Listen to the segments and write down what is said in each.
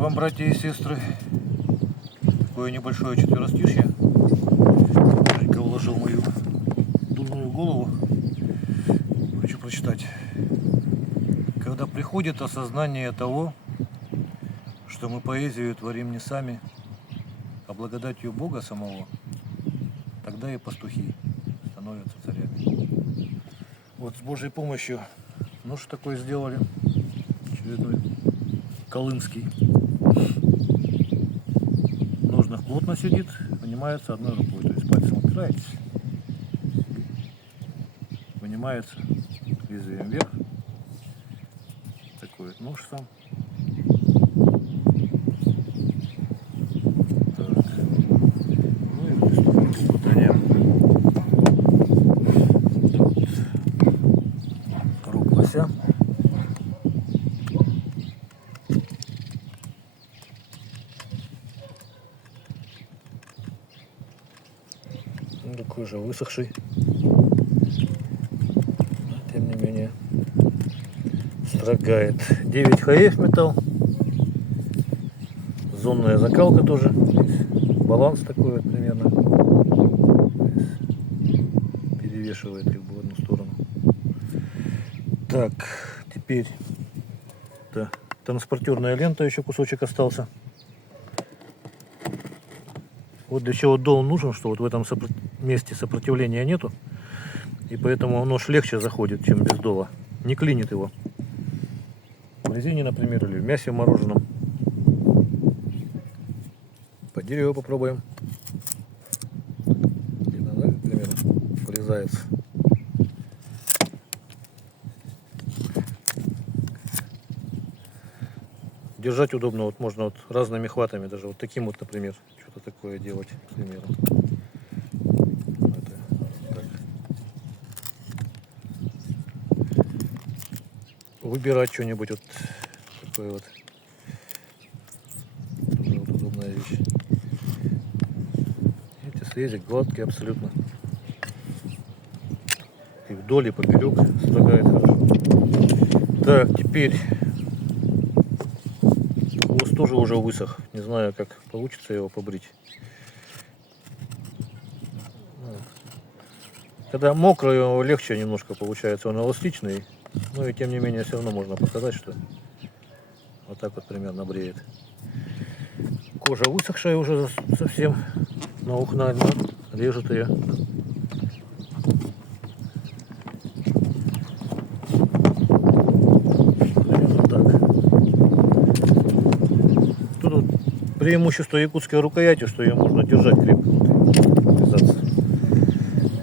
вам, братья и сестры, такое небольшое четверостишье. Женька уложил мою дурную голову. Хочу прочитать. Когда приходит осознание того, что мы поэзию творим не сами, а благодатью Бога самого, тогда и пастухи становятся царями. Вот с Божьей помощью нож такой сделали, очередной колымский. В ножнах плотно сидит, вынимается одной рукой, то есть пальцем упираетесь, вынимается лезвием вверх. Такой вот нож сам. Так. Ну и приступим к испытаниям. Рук лося. Ну, такой же высохший. Но, тем не менее, строгает. 9 ХФ металл. Зонная закалка тоже. Баланс такой вот примерно. Перевешивает как бы в одну сторону. Так, теперь транспортерная лента, еще кусочек остался. Вот для чего дол нужен, что вот в этом месте сопротивления нету. И поэтому нож легче заходит, чем без дола. Не клинит его. В резине, например, или в мясе мороженом. По дереву попробуем. Видно, да, примерно врезается. Держать удобно, вот можно вот разными хватами, даже вот таким вот, например, что-то такое делать, к примеру. Так. Выбирать что-нибудь вот такое вот. Тоже вот удобная вещь. Эти срезик гладкие абсолютно. И вдоль и поперек строгает хорошо. Так, теперь хвост тоже уже высох. Не знаю, как получится его побрить. Когда мокрый, его легче немножко получается, он эластичный. Но и тем не менее все равно можно показать, что вот так вот примерно бреет. Кожа высохшая уже совсем, наухнально режет ее. Тут вот преимущество якутской рукояти, что ее можно держать крепко.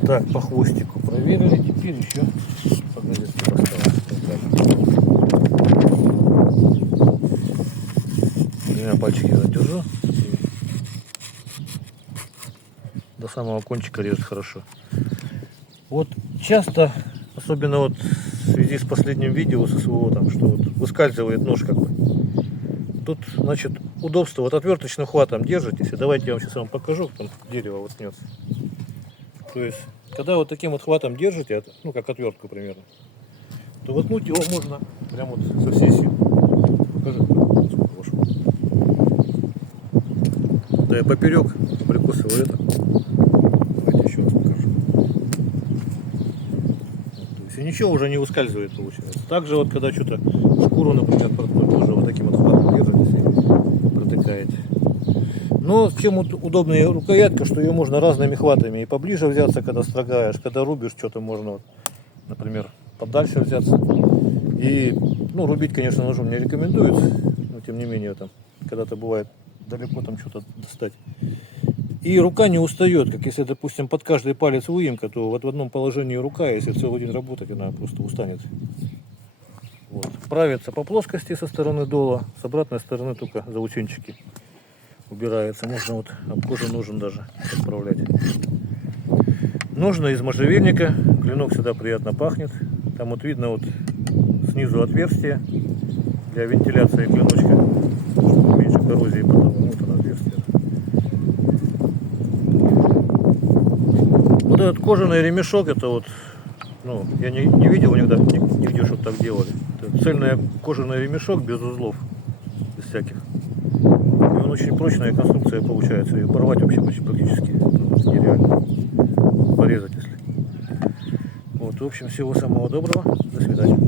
Так, по хвостику проверили, теперь еще погрузочки осталось. Двумя пальчиками задержу. До самого кончика режет хорошо. Вот часто, особенно вот в связи с последним видео со СВО, там, что вот выскальзывает нож как бы. Тут, значит, удобство. Вот отверточным хватом держитесь. И давайте я вам сейчас вам покажу, как дерево воткнется. То есть, когда вот таким вот хватом держите, ну как отвертку примерно, то воткнуть его можно прямо вот со всей силы. Покажи, сколько вошло. Да, я поперек прикусываю это. Давайте еще раз покажу. То есть, и ничего уже не выскальзывает, получается. Также вот, когда что-то шкуру, например, проткнуть, тоже вот таким вот хватом держитесь и протыкаете. Но чем удобнее рукоятка, что ее можно разными хватами и поближе взяться, когда строгаешь, когда рубишь, что-то можно, вот, например, подальше взяться. И, ну, рубить, конечно, ножом не рекомендуется, но тем не менее, там, когда-то бывает далеко там что-то достать. И рука не устает, как если, допустим, под каждый палец выемка, то вот в одном положении рука, если целый день работать, она просто устанет. Вот. Правится по плоскости со стороны дола, с обратной стороны только заусенчики убирается. Можно вот об кожу ножен даже отправлять. Ножны из можжевельника. Клинок всегда приятно пахнет. Там вот видно вот снизу отверстие для вентиляции клиночка, чтобы меньше коррозии потом. Вот оно отверстие. Вот этот кожаный ремешок, это вот, ну, я не видел нигде, чтобы так делали. Это цельный кожаный ремешок без узлов, без всяких. И он очень прочная конструкция получается. И порвать вообще почти практически нереально. Порезать если. Вот, в общем, всего самого доброго. До свидания.